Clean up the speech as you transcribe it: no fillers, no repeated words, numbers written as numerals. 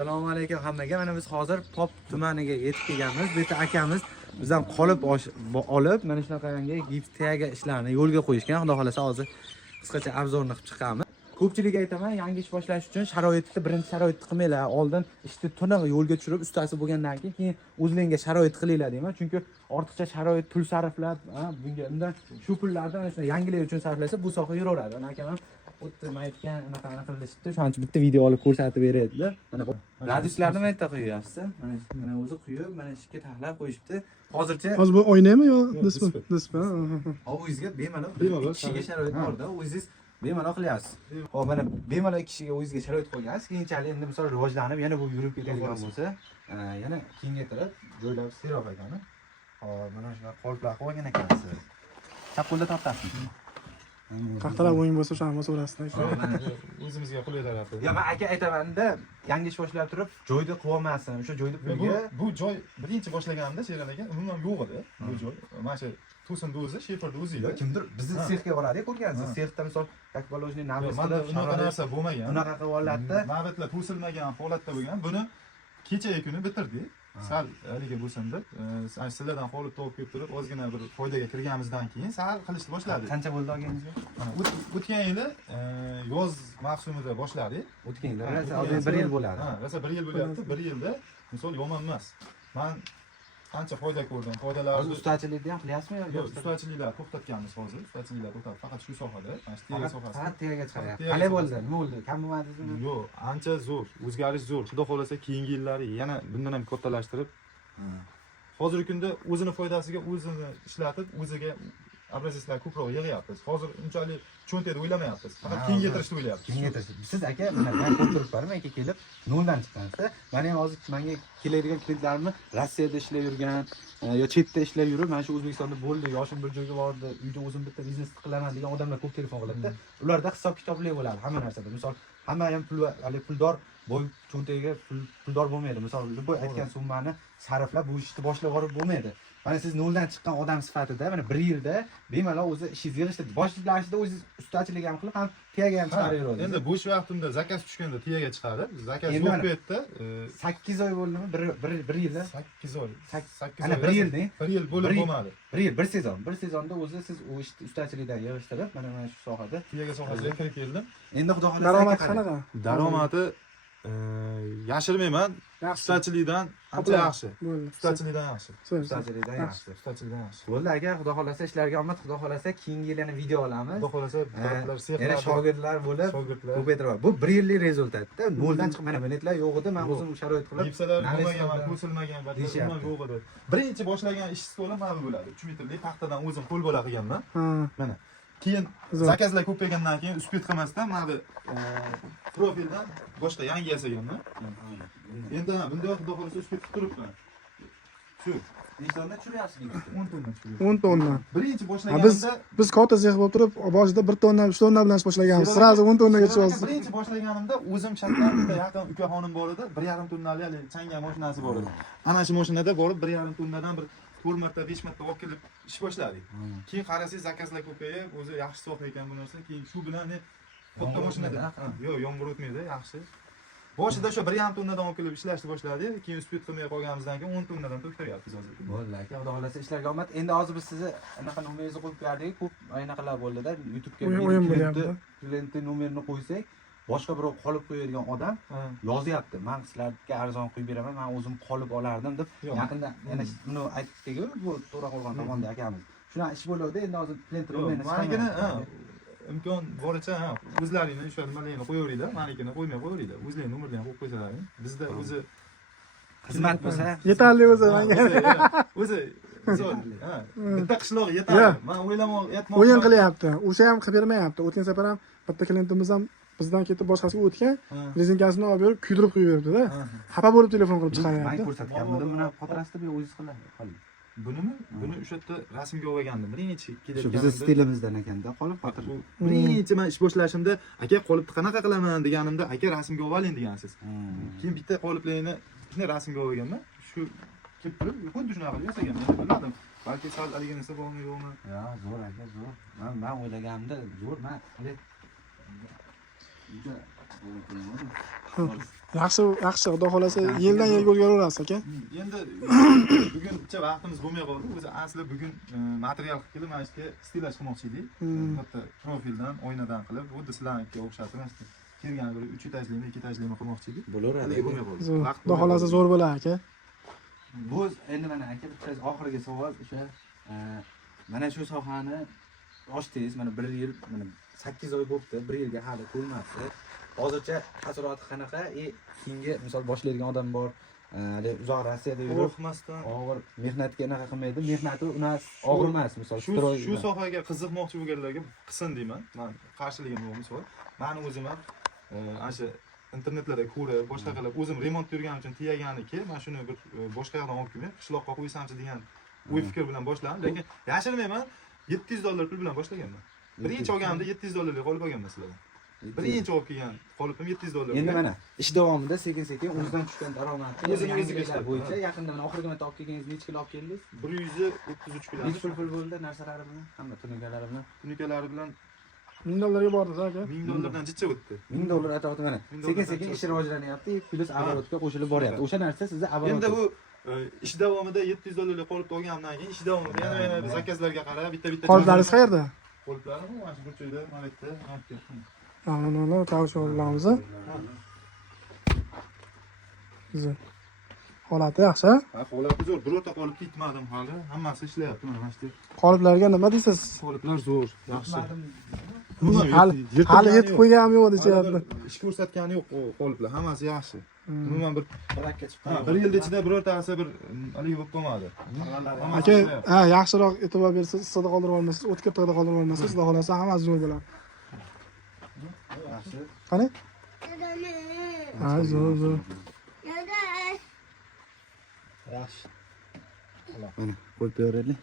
Assalomu alaykum hammaga. Mana biz hozir Pop tumaniga yetib kelganmiz. Bu yerda akamiz bizdan qolib olib, mana shunaqangi gipsga ishlarni yo'lga qo'yishgan. Xudo xolasa hozir qisqacha obzorni qilib chiqamiz. Ko'pchilik aytaman, yangi ish boshlash uchun sharoitni birinchi sharoitni qilmanglar. Oldin ishni to'liq yo'lga tushirib, ustasi bo'lgandan keyin o'zingizga sharoit qilinglar deyman. Chunki ortiqcha sharoit, pul sarflab, bunga undan shu pullarni mana shunday yangilik uchun sarflasa, bu soha yuraveradi. Ana akam o'tda aytgan anaqa qilishdi. Shuning uchun bitta video olib ko'rsatib beryapti. Mana bu radiuslarni mana yerda qo'yapsiz. Mana o'zi quyib, mana ishga taxlab qo'yishibdi. Hozircha hozir bu oynami yo display? O'zingizga bemalol kishiga sharoit borda, o'zingiz bemalol qilyapsiz. Hop, mana bemalol kishiga o'zingizga sharoit qo'ygansiz. Keyinchalik endi misol rivojlanib, yana bu yurib ketadigan bo'lsa, yana kengaytirib joylab seroq ekani. Hop, mana shunday qoliplar qo'ygan ekansiz. Chap qo'lda tortasiz. Paxtalar o'yin bo'lsa o'sha ham so'rasizlar. O'zimizga qulay tarafi. Yo, men aka aytaman-da, yangi ish boshlab turib, joyda qilolmasin. O'sha joyda pulga bu joy birinchi boshlaganimda Sheran aka umuman yo'q edi. Bu joy mana shu To'sinda o'zi, Sheferda o'zi edi. Kimdir bizni sexga boradi, ko'rgansiz. Sexda misol как положение navbat mana unaqa narsa bo'lmagan. Unaqa qilib oladida, navbatlar to'silmagan holatda bo'lgan. Buni kecha kuni bitirdik. Sal haligi bo'lsin deb, sizlardan qolib topib kelib turib, ozgina bir foydaga kirganimizdan keyin sal qilishni boshladik. Qancha bo'ldi olganingizga? O'tgan yili yoz mavsumida boshladik. O'tgan yil, hozir 1 yil bo'ladi. Ha, rosa 1 yil bo'lyapti. 1 yilda misol yomon emas. Men qancha foyda ko'rdim. Foydalarni hozir ustachilikni ham qilyapsizmi yo? Yo'q, ustachiliklar to'xtatganmiz hozir. Ustachiliklar to'xtatib, faqat shu sohada, mana shu tega sohasida. Faqat tegaga chiqaryapti. Qalay bo'ldi? Nima bo'ldi? Kam bo'lmadingizmi? Yo'q, ancha zo'r, o'zgarish zo'r. Xudo xolasa keyingi yillari yana bundan ham kattalashtirib, hozirgi kunda o'zini foydasiga o'zini ishlatib, o'ziga obrazetslar ko'proq yig'yapmiz. Hozir unchalik cho'ntakda o'ylamayapmiz. Faqat kengaytirishni o'ylayapmiz. Kengaytirish. Siz aka, mana men ko'rib turibman, aka kelib noldan chiqqansiz. Mana ham hozir menga keladigan klientlarimni Rossiyada ishlab yurgan, yo chetda ishlab yurib, mana shu O'zbekistonda bo'ldi, yoshim bir joyga bordi, uyda o'zim bitta biznes qilaman degan odamlar ko'p telefon qiladi-da. Ularda hisob kitoblik bo'ladi hamma narsada. Misol, hamma ham puldor boy cho'ntagiga puldor bo'lmaydi. Misol, bu aytgan summani sarflab bu ishni boshlab borib bo'lmaydi. Mana siz noldan chiqqan odam sifatida mana 1 yilda bemalol o'zi ishingizni yig'ishtirib, boshlashda o'zingiz ustachilik ham qilib, ham tiyaga ham chiqaraverasiz. Endi bo'sh vaqtimda zakaz tushganda tiyaga chiqadi. Zakaz yo'q paytda 8 oy bo'ldimi? 1 yilda 8 oy. 8 ana 1 yilda 1 yil bo'lib bo'lmadi. 1 yil, 1 sezon. 1 sezonda o'zi siz u ishni ustachilikdan yig'ishtirib, mana shu sohada tiyaga sohasiga kirib keldim. Endi xudo xolasa Daromad qanaqa? Daromadi yashirmayman. Ustachilikdan ancha yaxshi. Ustachilikdan yaxshi. ustachilikdan yaxshi. Ustachilikdan yaxshi. Bo'ldi aka, xudo xolasa ishlarga omad, xudo xolasa keyingi yil yana video olamiz. Xudo xolasa baribir yana shogirdlar bo'lib, ko'paytirib. Bu 1 yillik rezultatda noldan chiqib mana bunetlar yo'q edi. Men o'zim sharoit qilib, gipsalar bo'lmagan, to'silmagan, umuman yo'q edi. Birinchi boshlagan ish stoli mana bu bo'ladi. 3 metrli paxtadan o'zim qo'l bola qilganman. Mana. Keyin zakazlar ko'paygandan keyin uspet qilmasdan mana bu profildan boshqa yangi yasaganman. Endi bunday xudo xolasa uspet qilib turibman. Shu Nechta tushiryapsiz? 10 tonna tushiryapman. 10 tonna. Birinchi boshlaganimda biz katta sex bo'lib turib, boshida 1 tonna, 3 tonna bilan boshlaganmiz. Sirazi 10 tonnaga tushyapsiz. Birinchi boshlaganimda o'zim shartlar bitta yaqin ukaxonim bor edi, 1,5 tonnali changa mashinasi bor edi. Ana shu mashinada borib 1,5 tonnadan bir 4 marta 5 marta olib kelib ish boshladik. Keyin qarasangiz zakazlar ko'payib, o'zi yaxshi soha ekan bu narsa. Keyin shu bilan katta mashinada yo'q, yomg'ir o'tmaydi, yaxshi. Boshida shu 1,5 tonnadan olib kelib ishlashni boshladik. Keyin uspet qilmay qolganimizdan keyin 10 tonnadan to'xtayapmiz hozir. Bo'ldi aka, xudo xolasa ishlarga omad. Endi hozir biz sizni anaqa nomeringizni qo'yib berdik, ko'p anaqalar bo'ldi-da, YouTube'ga o'yin bo'lyapti. Klientning nomerini qo'ysak, boshqa birov qolib qo'yadigan odam yozyapti. Men sizlarga arzon qo'yib beraman, men o'zim qolib olardim deb. Yaqinda yana buni aytdik-ku, bu To'raqo'rg'on tomonda akamiz. Shuna ish bo'ladi, endi hozir klient nomerini manikini imkon boricha o'zlaringni o'sha nimalarni qo'yaveringlar, manikini qo'ymay qo'yaveringlar. O'zlaring nomerni ham qo'yib qo'ysalaring. Bizda o'zi xizmat bo'lsa yetarli o'zi menga. O'zi bitta qishloq yetarli. Men o'ylamoqman. O'yin qilyapti. O'sha ham qilib bermayapti. O'tgan safar ham bitta klientimiz ham bizdan ketib boshqasiga o'tgan, rezinkasini olib berib, kuydirib qo'yib beribdi-da. Xafa bo'lib telefon qilib chiqaryapti. Men ko'rsatganman, buni xotirasida bir o'zingiz qoling. Bunimi? Buni o'sha yerda rasmga olgandim. Birinchi kelib shu bizning stilimizdan ekanda qolib xotir. Birinchi men ish boshlashimda, aka qolipni qanaqa qilaman deganimda, aka rasmga oling degansiz. Keyin bitta qoliplarni rasmga olganman. Shu kelib turib, xuddi shunaqa qilib yasaganman. Bilmadim. Balki sal aliginisi bormi yo'qmi? Yo, zo'r aka, zo'r. Men o'ylaganimda zo'r. Men Yaxshi, yaxshi. Xudo xolasa yildan yilga o'zgaraverasiz aka. Endi buguncha vaqtimiz bo'lmay qoldi. O'zi asli bugun material qilib kelib mana shu yerga stilaj qilmoqchi edik. Katta profildan, oynadan qilib, xuddi sizlarnikiga o'xshatib mana shu kelgan bir 3 etajlimi, 2 etajlimi qilmoqchi edik. Bo'laveradi. Bo'lmay qoldi. Xudo xolasa zo'r bo'ladi aka. Bu endi mana aka bitta oxirgi savol o'sha mana shu sohani ochdingiz, mana 1 yil, mana 8 oy bo'libdi, 1 yilga hali to'lmabdi. Hozircha taassuroti qanaqa? Keyingi misol boshlaydigan odam bor, hali uzoq Rossiyada yurib, Qo'rqmasdan og'ir mehnatga anaqa qilmaydi. Mehnati unas og'ir emas, misol shu sohaga qiziqmoqchi bo'lganlarga qilsin deyman. Men qarshiligim yo'q misol. Meni o'zim ham ana shu internetlarda ko'rib, boshqa qilib o'zim remont yurganim uchun tiyaganiki, men shuni bir boshqa yoqdan olib kelmay, qishloqqa qo'ysamchi degan o'y fikr bilan boshladim, lekin yashirmayman, $700 pul bilan boshlaganman. Birinchi olganimda $700 qolib olganman sizlardan. Birinchi olib kelgan qolipim $700. Endi mana ish davomida sekin-sekin o'zidan tushgan daromadni o'zingizga bo'yicha yaqinda mana oxirgi marta olib kelganingiz necha kilo olib keldingiz? 133 kilo. Necha pul bo'ldi narsalari bilan, hamma tunikalari bilan? Tunikalari bilan $1000 bordi aka. $1000 dan jicha o'tdi. $1000 atrofida mana sekin-sekin ish rivojlanyapti, plyus оборотga qo'shilib boryapti. O'sha narsa sizni оборот. Endi bu ish davomida $700 qolib olganimdan keyin ish davomida yana zakazlarga qarab bitta Qoliplaringiz qayerda? Qoliplarni mana shu burchakda, mana bu yerda. Mana tavsiyalarimiz. Güzel. Holati yaxshi. Ha, holati zo'r. Birorta qolib ketmadim hali. Hammasi ishlayapti mana shu. Qoliplarga nima deysiz? Qoliplar zo'r, yaxshi. Hali yetib qo'yganim yo'q deyapti. Ish ko'rsatgani yo'q qoliplar, hammasi yaxshi. Umuman bir barakka chiqqan. 1 yil ichida birortasi bir haligi bo'lib qolmadi. Aka, ha, yaxshiroq e'tibor bersangiz, issiqda qoldirib olmaysiz, o'tga tig'da qoldirib olmaysiz, xudo xolasa hammasi zo'r bo'ladi. Yaxshi. Qani? Ha, zo'r. Yaxshi. Mana qo'yib beraylik.